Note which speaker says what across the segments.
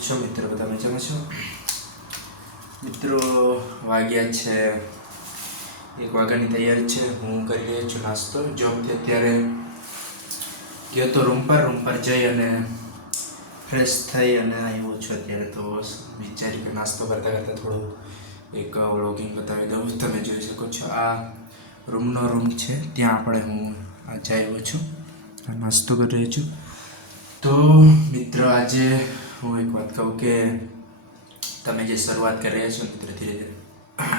Speaker 1: છો મિત્રો? બધા મજામાં છો? મિત્રો, વાગ્યા છે એક વાગ્યાની તૈયારી છે. હું કરી રહ્યો છું નાસ્તો. જોબથી અત્યારે ગયો તો રૂમ પર. રૂમ પર જઈ અને ફ્રેશ થઈ અને આવ્યો છું અત્યારે. તો વિચાર્યું કે નાસ્તો કરતાં કરતાં થોડું એક વ્લોગિંગ બતાવી દઉં. તમે જોઈ શકો છો આ રૂમનો રૂમ છે. ત્યાં આપણે હું આજે આવ્યો છું નાસ્તો કરી રહ્યો છું. તો મિત્રો, આજે હું એક વાત કહું કે તમે જે શરૂઆત કરી રહ્યા છો મિત્ર ધીરે ધીરે,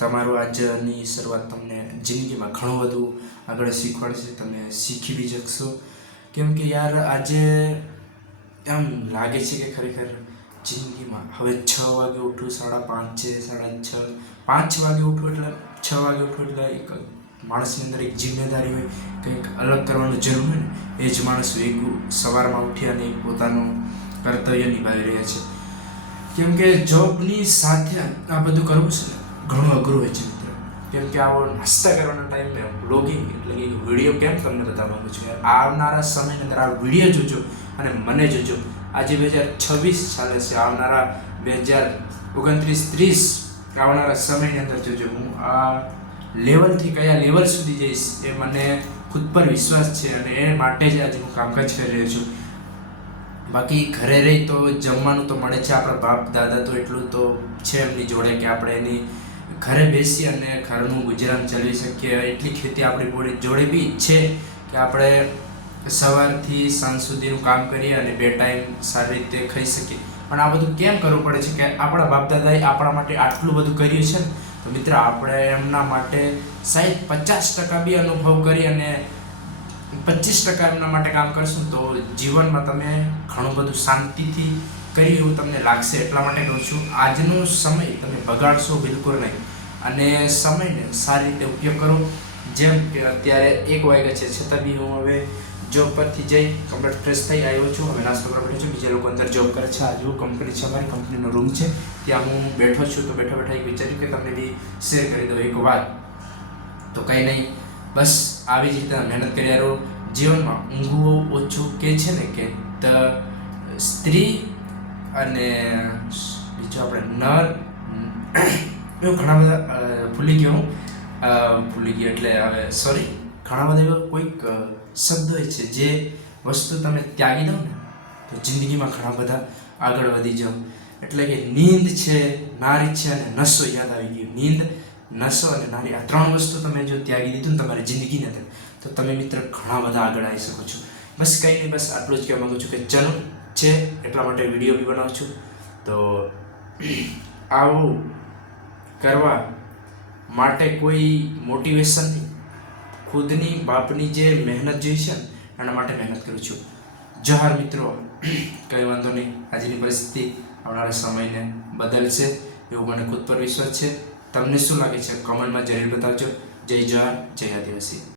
Speaker 1: તમારું આજની શરૂઆત તમને જિંદગીમાં ઘણું બધું આગળ શીખવાડશે, તમે શીખી બી શકશો. કેમ કે યાર આજે એમ લાગે છે કે ખરેખર જિંદગીમાં હવે છ વાગે ઉઠું, સાડા પાંચ છે, સાડા છ, પાંચ વાગે ઉઠું એટલે છ વાગે ઉઠું એટલે એક માણસની અંદર એક જિમ્મેદારી હોય, કંઈક અલગ કરવાનું જરૂર હોય ને, એ જ માણસ વેગું સવારમાં ઉઠી અને પોતાનું કર્તવ્ય નિભાવી રહ્યા છે. કેમ કે જોબની સાથે આ બધું કરવું છે ઘણું અઘરું હોય છે મિત્ર. કેમ કે આવો નાસ્તા કરવાના ટાઈમે બ્લોગિંગ એટલે કે વીડિયો કેમ તમને બતાવવા માંગુ છું? આવનારા સમયની અંદર આ વીડિયો જોજો અને મને જોજો. આજે બે હજાર છવ્વીસ ચાલે છે. આવનારા બે હજાર ઓગણત્રીસ ત્રીસ આવનારા સમયની અંદર જોજો. હું આ લેવલથી કયા લેવલ સુધી જઈશ એ મને ખુદ પર વિશ્વાસ છે અને એ માટે જ આજે હું કામકાજ કરી રહ્યો છું. બાકી ઘરે રહી તો જમવાનું તો મળે છે, આપણા બાપ દાદા તો એટલું તો છે એમની જોડે કે આપણે એની ઘરે બેસી અને ઘરનું ગુજરાન ચલાવી શકીએ. એટલી ખેતી આપણી બોડી જોડે બી છે કે આપણે સવારથી સાંજ સુધીનું કામ કરીએ અને બે ટાઈમ સારી રીતે ખાઈ શકીએ. પણ આ બધું કેમ કરવું પડે છે કે આપણા બાપ દાદાએ આપણા માટે આટલું બધું કર્યું છે ને? તો મિત્ર, આપણે એમના માટે સાહેબ પચાસ ટકા બી અનુભવ કરી અને પચીસ ટકા એમના માટે કામ કરશું તો જીવનમાં તમે ઘણું બધું શાંતિથી કરી એવું તમને લાગશે. એટલા માટે કહું છું, આજનો સમય તમે બગાડશો બિલકુલ નહીં. અને સમયને સારી રીતે ઉપયોગ કરો. જેમ કે અત્યારે એક વાગ્યા છે, છતાં બી હું હવે જોબ પરથી જઈ કમ્પ્લીટ ફ્રેશ થઈ આવ્યો છું. હવે નાસ્તો કરવા બેઠો છું. બીજા લોકો અંદર જોબ કરે છે. આજુ કંપની છે અમારી કંપનીનો રૂમ છે. ત્યાં હું બેઠો છું. તો બેઠા બેઠા એક વિચાર્યું કે તમને બી શેર કરી દઉં એક વાત. તો કંઈ નહીં. બસ આવી જ રીતે મહેનત કર્યા રહો. જીવનમાં ઊંઘવું ઓછું કે છે ને કે ત સ્ત્રી અને બીજું આપણે નર, એવું ઘણા બધા ભૂલી ગયો હું. ભૂલી ગયો એટલે હવે સોરી ઘણા બધા એવા કોઈક શબ્દ હોય છે જે વસ્તુ તમે ત્યાગી દો ને, તો જિંદગીમાં ઘણા બધા આગળ વધી જાઓ. એટલે કે નીંદ છે, નારી છે અને નસો યાદ આવી ગયું. નીંદ, નસો અને નારી આ ત્રણ વસ્તુ તમે જો ત્યાગી દીધું ને તમારી જિંદગીની અંદર તો તમે મિત્ર ઘણા બધા આગળ આવી શકો છો. બસ કંઈ નહીં, બસ આટલું જ કહેવા માગું છું કે ચલો, છે, એટલા માટે વીડિયો બી બનાવું છું. તો આવું કરવા માટે કોઈ મોટિવેશન નહીં. ખુદની બાપની જે મહેનત જોઈ છે એના માટે મહેનત કરું છું. જહાર મિત્રો, કંઈ વાંધો નહીં. આજની પરિસ્થિતિ આવનારા સમયને બદલશે. એવું મને ખુદ પર વિશ્વાસ છે. તમને શું લાગે છે? કમેન્ટમાં જરૂર બતાવજો. જય જવાહર જય આદિવાસી.